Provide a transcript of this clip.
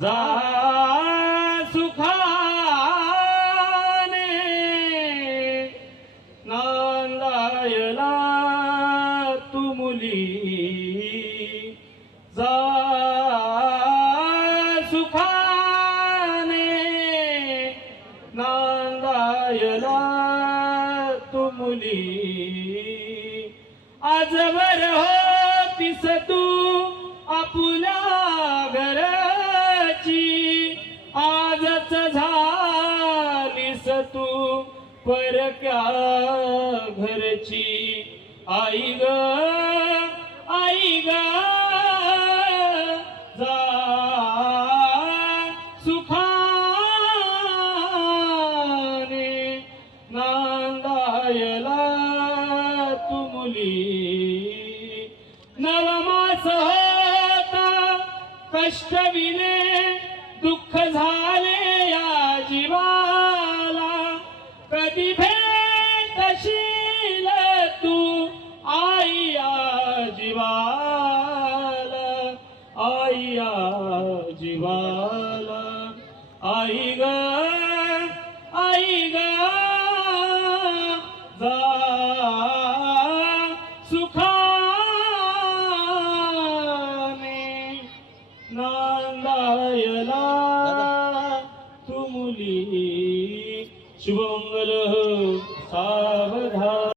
जा सुखाने नांदायला तू मुली जा सुखाने नांदायला तू मुली आजवर होतीस तू आपुल्या घरची आजच झालीस तू परक्या घरची आई ग जा सुखाने नांदायला तू मुली नवमास होता कष्ट विने दुःख झाले या जीवाला कधी भेटशील तू आई या जीवाला आई या जीवाला आई ग जा सुखाने नांदायला तू मुली शुभ